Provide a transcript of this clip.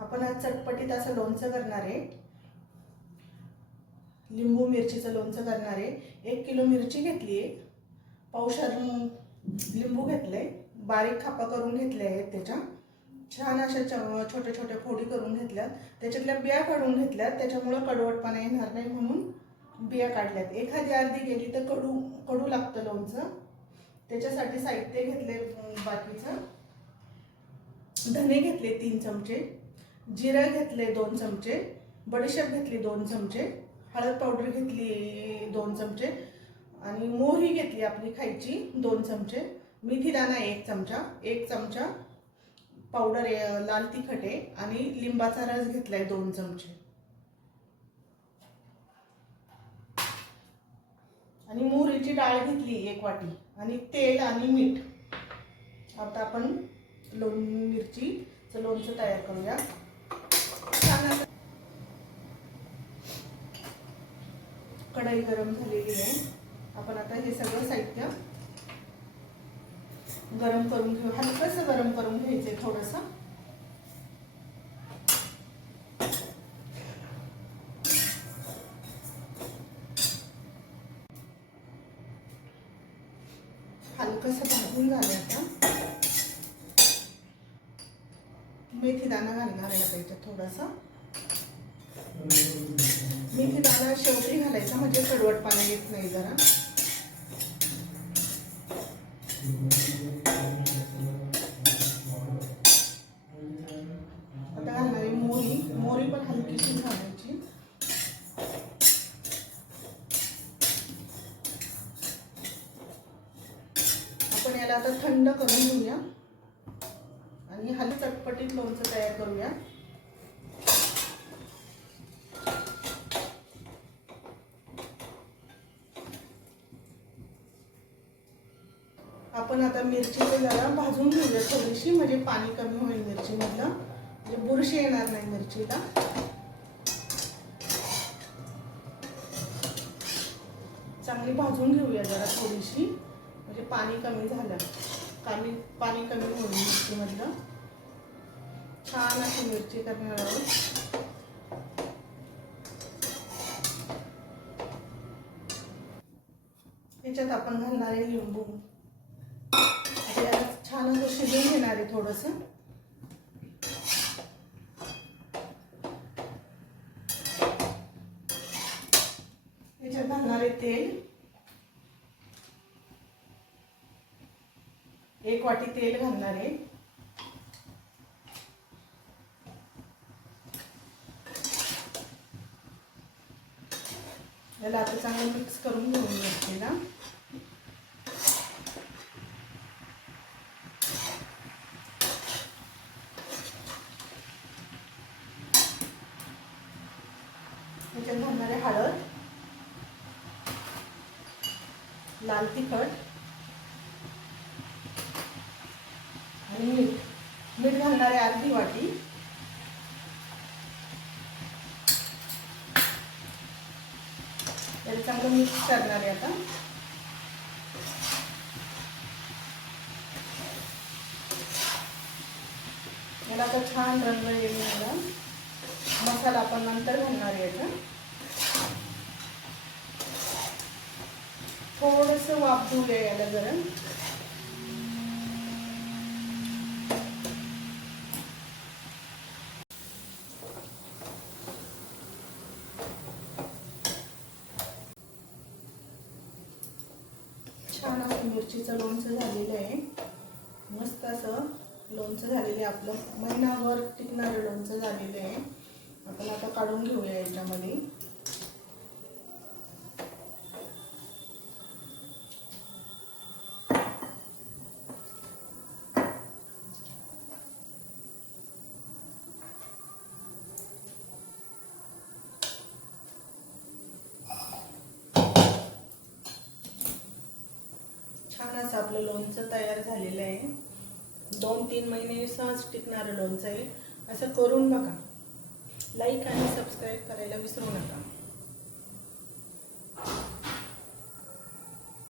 आपण आज चटपटीत असं लोणचं करणार आहे. लिंबू मिरचीचं लोणचं करणार आहे. एक किलो मिरची घेतली आहे. पावशर लिंबू घेतलंय. बारीक खापा करून घेतल्या आहेत त्याच्या. छान अशा च- छोट्या छोट्या फोडी करून घेतल्यात. त्याच्यातल्या बिया काढून घेतल्यात. त्याच्यामुळं कडवटपणा येणार नाही म्हणून बिया काढल्यात. एखादी अर्धी गेली तर कडू कडू लागतं लोणचं. त्याच्यासाठी साहित्य घेतले बाकीचं. धने घेतले तीन चमचे. जिरं घेतले दोन चमचे बडीशेप घेतली दोन चमचे हळद पावडर घेतली दोन चमचे आणि मोहरी घेतली आपली खायची दोन चमचे मेथी दाणा एक चमचा एक चमचा पावडर लाल तिखट आहे आणि लिंबाचा रस घेतलाय दोन चमचे. आणि मोहरीची डाळ घेतली एक वाटी आणि तेल आणि मीठ. आता आपण लोण मिरचीचं लोणचं तयार करूया छान असं कढई गरम झालेली आहे. आपण आता हे सगळं साहित्य गरम करून घेऊ. हलकंसं गरम करून घ्यायचंय थोडंसं. हलकंसं भाजून झालं आता. मेथी दाणा घालणार आहे आता याच्यात थोडासा. मेथी दाणा शेवटी घालायचा म्हणजे कडवटपणा येत नाही जरा. आता घालणार आहे मोरी मोरी पण हलकीशी घालायची. आपण याला आता थंड करून घेऊया. आणि हल्ली चटपटीत लोणचं तयार करूया. आपण आता मिरची जरा भाजून घेऊया थोडीशी म्हणजे पाणी कमी होईल मिरचीमधलं. म्हणजे बुरशी येणार नाही मिरचीला. चांगली भाजून घेऊया जरा थोडीशी म्हणजे पाणी कमी झालं. कमी पाणी कमी होईल मिरचीमधलं. छान अशी मिरची करणार आहोत. याच्यात आपण घालणार आहे लिंबू. छान असं घेणार आहे थोडस. याच्यात घालणार आहे तेल. एक वाटी तेल घालणार आहे. याला आता चांगलं मिक्स करून घेऊन घेतलेला. त्याच्यात घालणार आहे हळद लाल तिखट आणि मीठ. मीठ घालणार आहे अर्धी वाटी. त्याला चांगलं मिक्स करणार आहे आता. याला आता छान रंग येईल मला. मसाला आपण नंतर घालणार आहे याचा थोडस वाफ देऊया याला जरा. छान असं मिरचीचं लोणचं झालेलं आहे. मस्त असं लोणचं झालेलं आहे आपलं. महिनाभर टिकणारं लोणचं झालेलं आहे. आपण आता काढून घेऊया याच्यामध्ये. आपलं लोणचं तयार झालेलं आहे. दोन तीन महिने सहज टिकणारं लोणचं आहे. असं करून बघा. लाईक आणि सबस्क्राईब करायला विसरू नका.